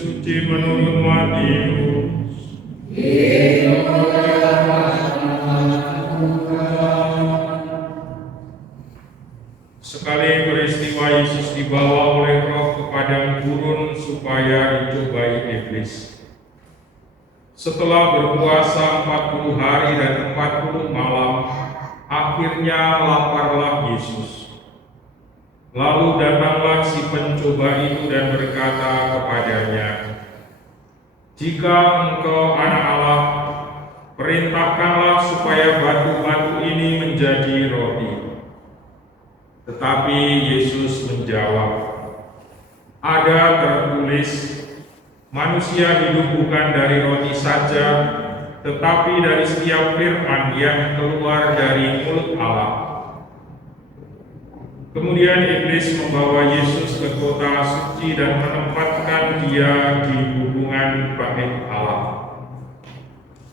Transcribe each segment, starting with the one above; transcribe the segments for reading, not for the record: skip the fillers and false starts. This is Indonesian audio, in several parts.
suci menurut Matius. Sekali peristiwa Yesus dibawa oleh Roh ke padang gurun supaya dicobai iblis. Setelah berpuasa 40 hari dan 40 malam, akhirnya laparlah Yesus. Lalu datanglah si pencoba itu dan berkata kepadanya, "Jika engkau anak Allah, perintahkanlah supaya batu-batu ini menjadi roti." Tetapi Yesus menjawab, "Ada tertulis, manusia hidup bukan dari roti saja, tetapi dari setiap firman yang keluar dari mulut Allah." Kemudian iblis membawa Yesus ke kota suci dan menempatkan dia di hubungan bait Allah.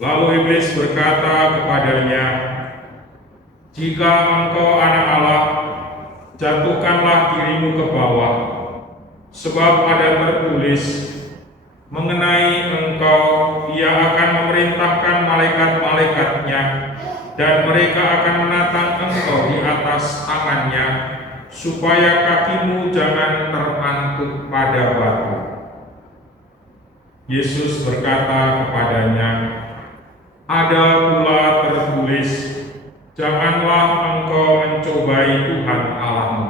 Lalu iblis berkata kepadanya, "Jika engkau anak Allah, jatuhkanlah dirimu ke bawah, sebab ada tertulis, mengenai engkau ia akan memerintahkan malaikat-malaikatnya, dan mereka akan menatang engkau di atas tangannya, supaya kakimu jangan terantuk pada batu." Yesus berkata kepadanya, "Ada pula tertulis, janganlah engkau mencobai Tuhan Allahmu."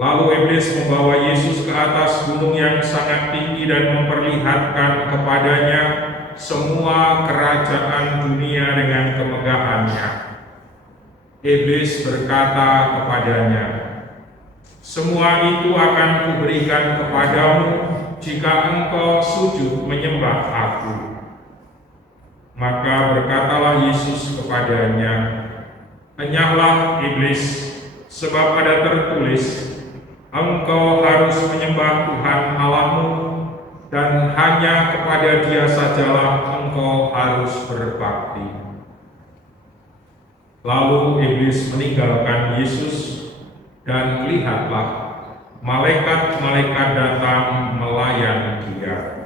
Lalu iblis membawa Yesus ke atas gunung yang sangat tinggi dan memperlihatkan kepadanya semua kerajaan dunia dengan kemegahannya. Iblis berkata kepadanya, "Semua itu akan kuberikan kepadamu jika engkau sujud menyembah Aku." Maka berkatalah Yesus kepadanya, "Enyahlah iblis, sebab ada tertulis, engkau harus menyembah Tuhan Allahmu, dan hanya kepada Dia sajalah engkau harus berbakti." Lalu iblis meninggalkan Yesus, dan lihatlah, malaikat-malaikat datang melayan Dia.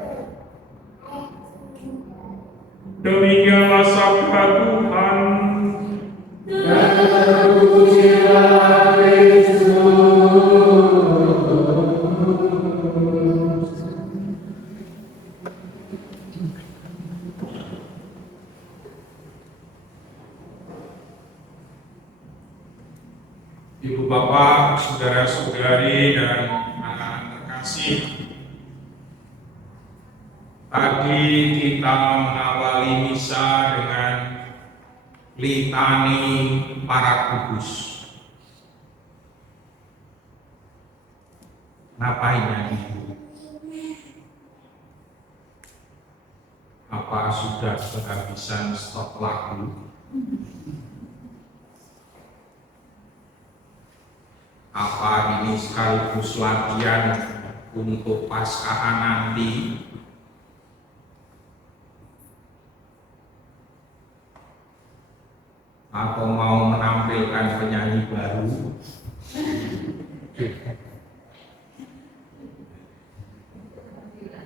Demikianlah sabda Tuhan. Terpujilah Kristus. Ibu bapak, saudara-saudari, dan anak terkasih, tadi kita mengawali misa dengan litani para kudus. Ngapain Ibu? Apa sudah kehabisan stok lagu? Apa ini sekaligus latihan untuk Paskahan nanti? Atau mau menampilkan penyanyi baru?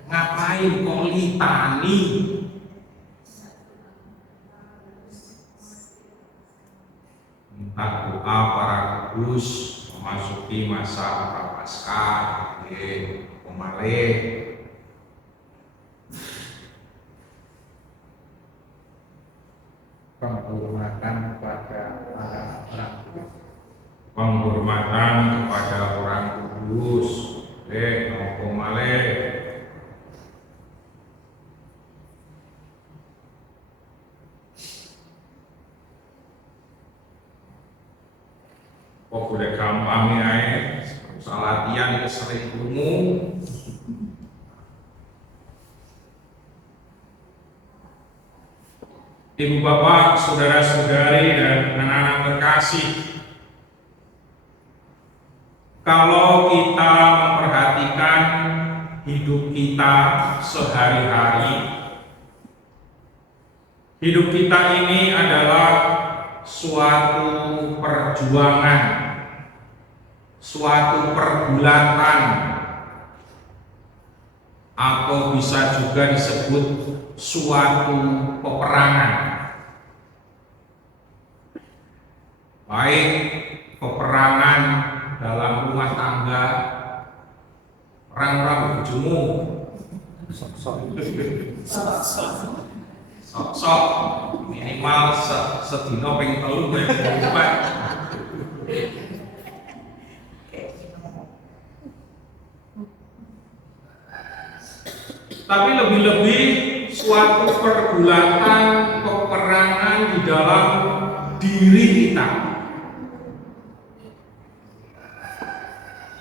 Ngapain kok litani? Minta doa para kudus memasuki masa Prapaskah, Pemale. Penghormatan kepada orang kudus. Penghormatan kepada orang kudus, Pemale. Kok udah gampang ya, usah latihan sering krungu. Ibu bapak, saudara-saudari, dan anak-anak terkasih, kalau kita memperhatikan hidup kita sehari-hari, hidup kita ini adalah suatu perjuangan, suatu pergulatan atau bisa juga disebut suatu peperangan. Baik peperangan dalam rumah tangga, perang-perang bojomu, sok minimal sedino ping 3 tapi lebih-lebih suatu pergulatan peperangan di dalam diri kita.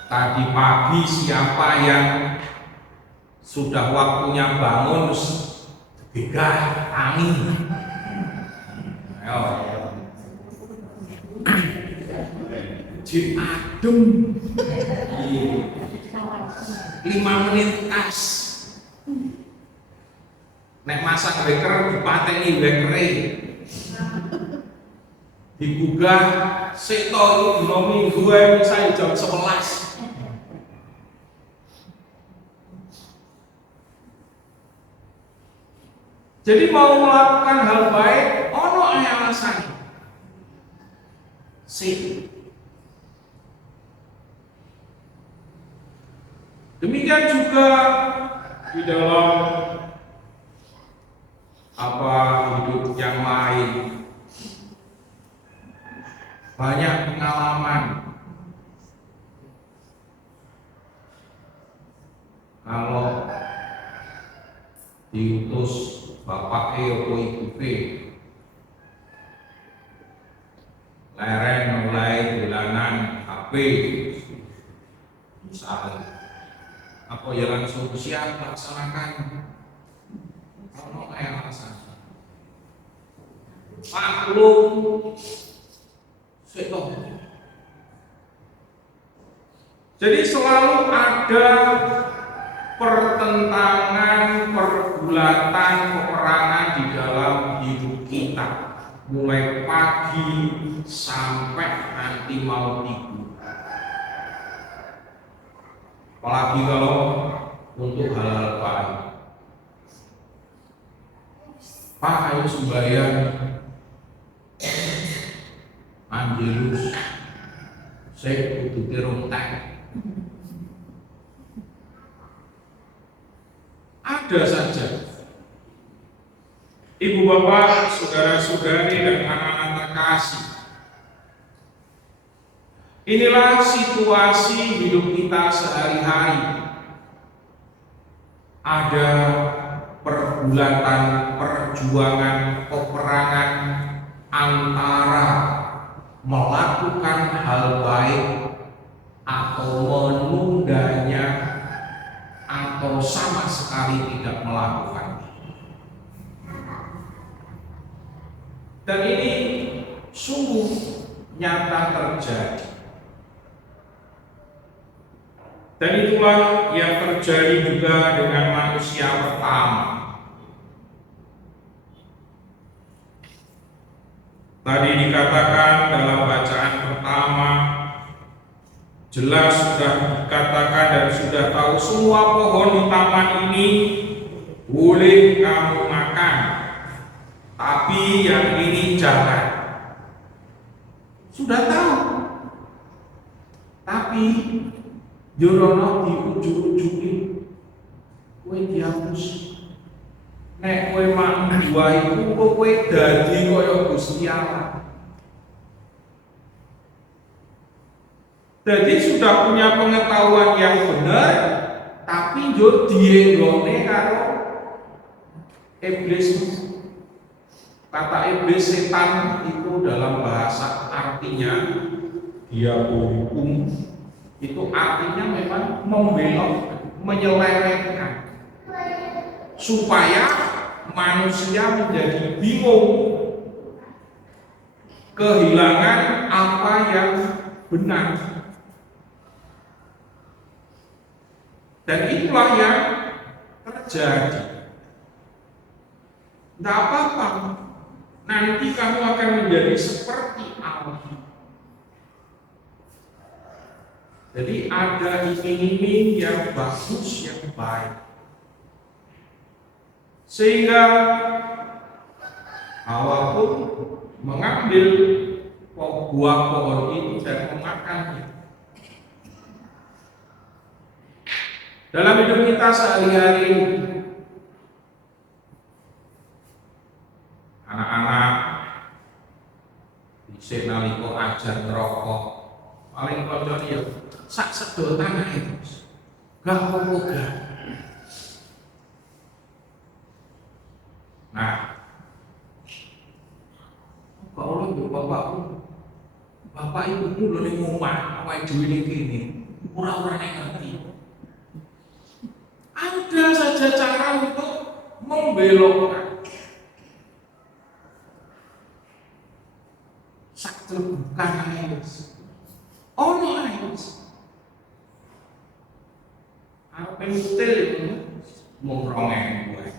Tadi pagi siapa yang sudah waktunya bangun begah angin? Ayo. Jin adem. 5 menit tas. Nek masak beker dipateni bekere. Digugah seto itu dino minggu saya jam 11. Jadi mau melakukan hal baik, ono alasan. Demikian juga di dalam hidup yang lain. Banyak pengalaman. Kalau diutus bapak atau ibu leren mulai bulanan HP misalnya, apa ya langsung siap laksanakan. Ono kayak alasan maklum seto. Jadi selalu ada pertentangan, pergulatan, peperangan di dalam hidup kita, mulai pagi sampai nanti mau tidur. Apalagi kalau untuk hal-hal baik. Pak, ayo sembahyang Angelus, saya kudu terung teh. Ada saja. Ibu bapak, saudara-saudari dan anak-anak terkasih, inilah situasi hidup kita sehari-hari. Ada pergulatan, perjuangan, peperangan antara melakukan hal baik atau menundanya atau sama sekali tidak melakukan. Dan ini sungguh nyata terjadi. Dan itulah yang terjadi juga dengan manusia pertama. Tadi dikatakan dalam bacaan pertama, jelas sudah dikatakan dan sudah tahu semua pohon di taman ini boleh kamu makan, tapi yang ini jangan. Sudah tahu, tapi Yorono di ujung-ujungnya kowe dihapus. Nek kowe mak dua iku kowe dadi kaya Gusti Allah. Jadi sudah punya pengetahuan yang benar, tapi yo dienggone karo iblis. Kata iblis, setan itu dalam bahasa artinya diabolikum, itu artinya memang membelok, menyelewengkan, supaya manusia menjadi bingung, kehilangan apa yang benar. Dan itulah yang terjadi. Tidak apa-apa, nanti kamu akan menjadi seperti Allah. Jadi ada iming-iming yang bagus, yang baik. Sehingga Hawa pun mengambil buah pohon itu dan memakannya. Dalam hidup kita sehari-hari, anak-anak bisa nalika ajar ngerokok, paling kocok ya sak sedotan itu, gak apa-apa gak. Nah, kalau lu bapak ibumu udah ngomong apa yang duit ini, orang-orang yang ngerti. Ada saja cara untuk membelokkan. Sak terbukan aes. Ono aes. Apa yang mutil mau rongeng gue.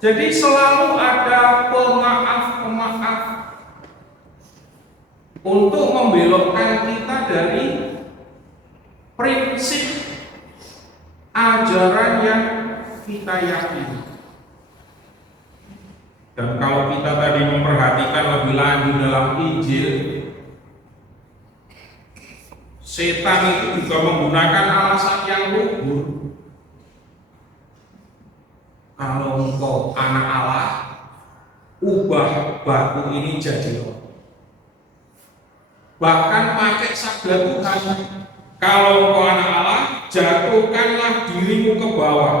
Jadi selalu ada pemaaf-pemaaf untuk membelokkan kita dari prinsip ajaran yang kita yakini. Dan kalau kita tadi memperhatikan lebih lanjut dalam Injil, setan itu juga menggunakan alasan yang luhur. Kalau engkau anak Allah, ubah batu ini jadi roti. Bahkan pakai sabda Tuhan, kalau engkau anak Allah, jatuhkanlah dirimu ke bawah,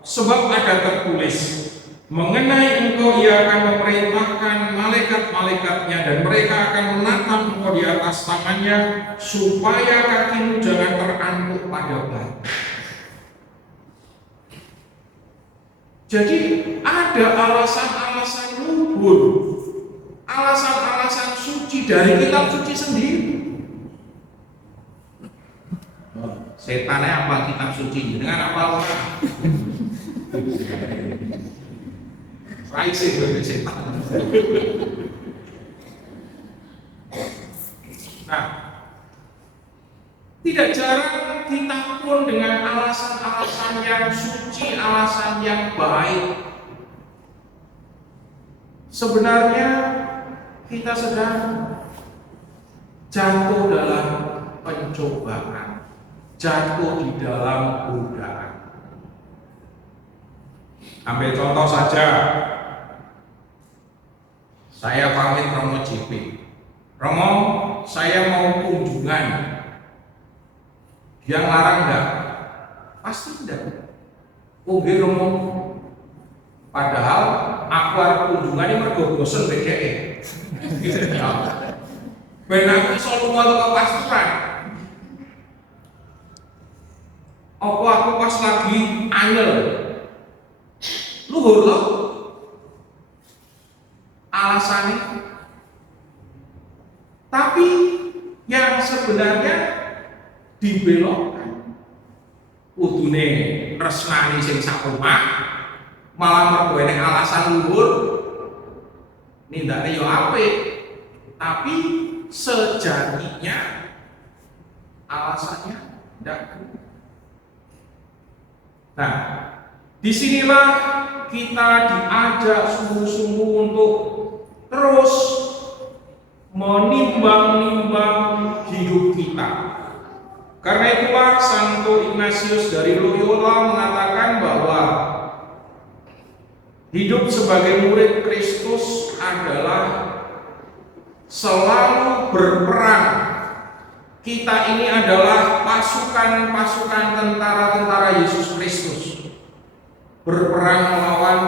sebab ada tertulis, mengenai engkau ia akan memerintahkan malaikat-malaikatnya dan mereka akan menatang engkau di atas tangannya, supaya kakimu jangan terangkut pada batu. Jadi ada alasan-alasan luhur, alasan-alasan suci dari kitab suci sendiri. Setannya apa kitab suci? Dengan apa orang? Raisi berarti setan. Nah, tidak jarang kita pun dengan alasan-alasan yang suci, alasan yang baik, sebenarnya kita sedang jatuh dalam pencobaan, jatuh di dalam godaan. Ambil contoh saja, saya pamit Romo JP. Romo, saya mau kunjungan. Dia larang enggak? Pasti tidak. Oh nggih Romo. Padahal aku arep kunjungan iki mergo bosen bedeke. Ben aku iso lunga ke pasturan. Apa aku pas lagi angel? Luhur loh. Alasannya. Tapi yang sebenarnya dibelokkan, kudune resnani sing sak omah, malah mergo enek alasan luhur nindakne yo apik, tapi sejatinya alasannya ndak. Nah, disinilah kita diajak sungguh-sungguh untuk terus menimbang-nimbang hidup kita. Karena itulah Santo Ignatius dari Loyola mengatakan bahwa hidup sebagai murid Kristus adalah selalu berperang. Kita ini adalah pasukan-pasukan tentara-tentara Yesus Kristus, berperang melawan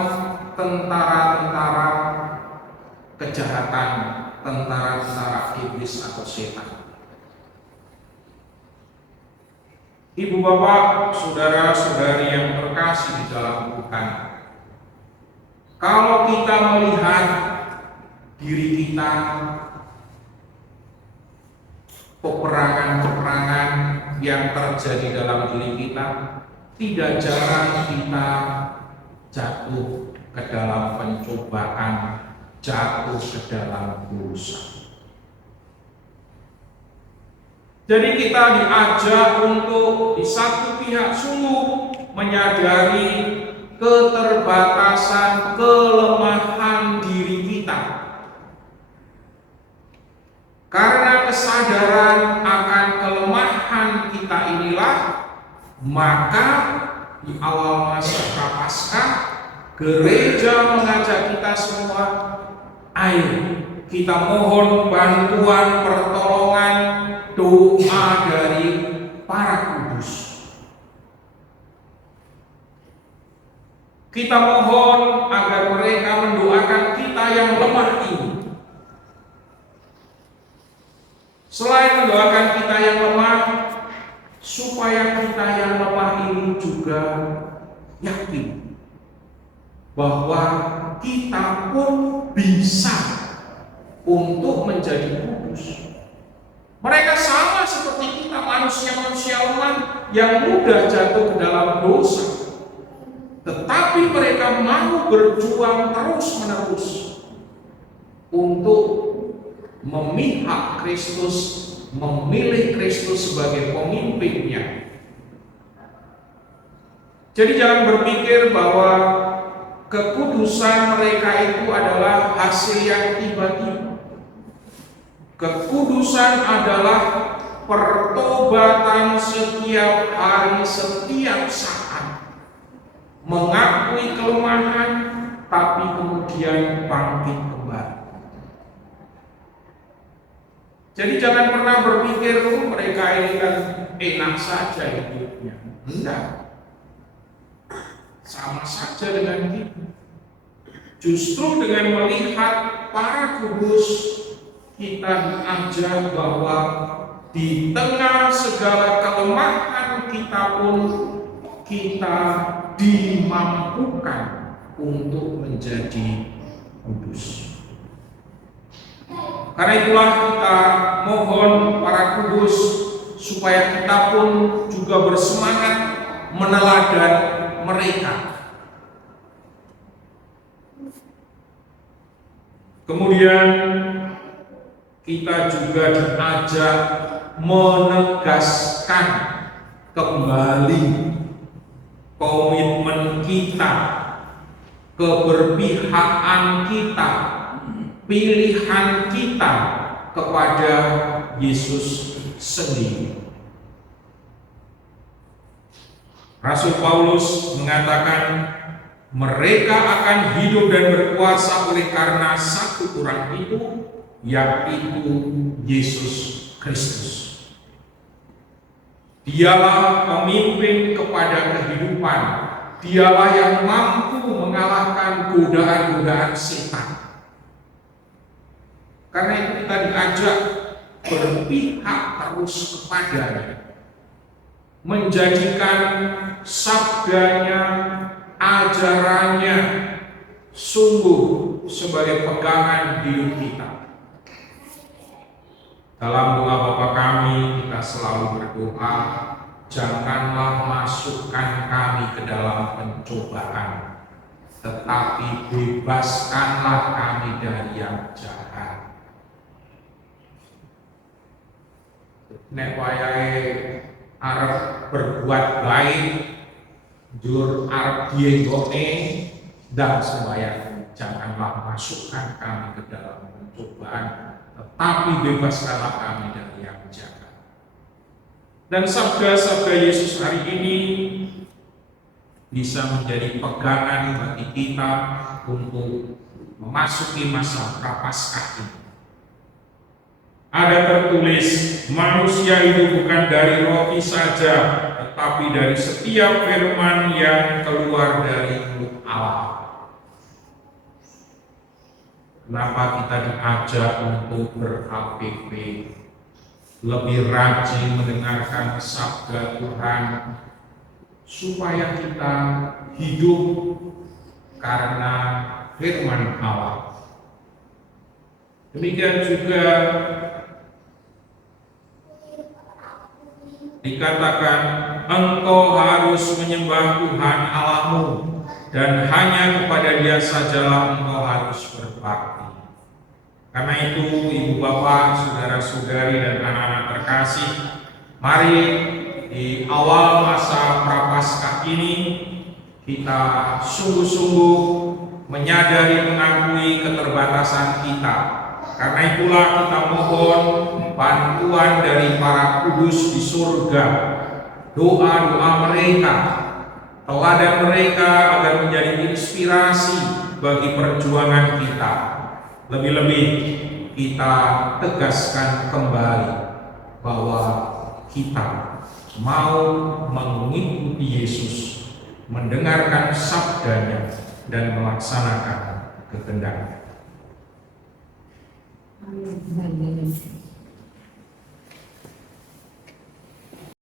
tentara-tentara kejahatan, tentara-tentara iblis atau setan. Ibu bapak, saudara-saudari yang terkasih di dalam Tuhan, kalau kita melihat diri kita, peperangan-peperangan yang terjadi dalam diri kita, tidak jarang kita jatuh ke dalam pencobaan, jatuh ke dalam dosa. Jadi kita diajak untuk di satu pihak sungguh menyadari keterbatasan, kelemahan diri kita. Karena kesadaran akan kelemahan kita inilah, maka di awal masa Prapaskah, gereja mengajak kita semua, ayo kita mohon bantuan, pertolongan, doa dari para kudus. Kita mohon agar mereka mendoakan kita yang lemah ini. Selain mendoakan kita yang lemah, supaya kita yang lemah ini juga yakin bahwa kita pun bisa untuk menjadi kudus. Mereka sama seperti kita, manusia-manusia lemah yang mudah jatuh ke dalam dosa. Tetapi mereka mau berjuang terus-menerus untuk memihak Kristus, memilih Kristus sebagai pemimpinnya. Jadi jangan berpikir bahwa kekudusan mereka itu adalah hasil yang tiba-tiba. Kekudusan adalah pertobatan setiap hari, setiap saat. Mengakui kelemahan, tapi kemudian bangkit kembali. Jadi jangan pernah berpikir mereka ini kan enak saja hidupnya. Enggak. Sama saja dengan kita. Justru dengan melihat para kudus, kita diajar bahwa di tengah segala kelemahan kita pun kita dimampukan untuk menjadi kudus. Karena itulah kita mohon para kudus supaya kita pun juga bersemangat meneladan mereka. Kemudian kita juga diajak menegaskan kembali komitmen kita, keberpihakan kita, pilihan kita kepada Yesus sendiri. Rasul Paulus mengatakan mereka akan hidup dan berkuasa oleh karena satu orang itu, yaitu Yesus Kristus. Dialah pemimpin kepada kehidupan. Dialah yang mampu mengalahkan godaan-godaan setan. Karena itu kita diajak berpihak terus kepadanya, menjadikan sabdanya, ajarannya sungguh sebagai pegangan hidup kita. Dalam doa Bapa kami, kita selalu berdoa, janganlah masukkan kami ke dalam pencobaan, tetapi bebaskanlah kami dari yang jahat. Nek wayahe arep berbuat baik, jur arep dienggone, dan sembahyang, janganlah masukkan kami ke dalam pencobaan, tetapi bebaskanlah kami dari yang jahat. Dan sabda-sabda Yesus hari ini bisa menjadi pegangan bagi kita untuk memasuki masa Prapaskah ini. Ada tertulis, manusia itu bukan dari roti saja, tetapi dari setiap firman yang keluar dari mulut Allah. Kenapa kita diajak untuk ber-HPP, lebih rajin mendengarkan sabda Tuhan, supaya kita hidup karena firman Allah. Demikian juga dikatakan, engkau harus menyembah Tuhan Allahmu, dan hanya kepada Dia sajalah engkau harus berbakti. Karena itu, ibu bapak, saudara-saudari, dan anak-anak terkasih, Mari di awal masa Prapaskah ini kita sungguh-sungguh menyadari, mengakui keterbatasan kita. Karena itulah kita mohon bantuan dari para kudus di surga, doa-doa mereka, teladan mereka agar menjadi inspirasi bagi perjuangan kita. Lebih-lebih kita tegaskan kembali bahwa kita mau mengikuti Yesus, mendengarkan sabdanya dan melaksanakan kehendaknya. Amin.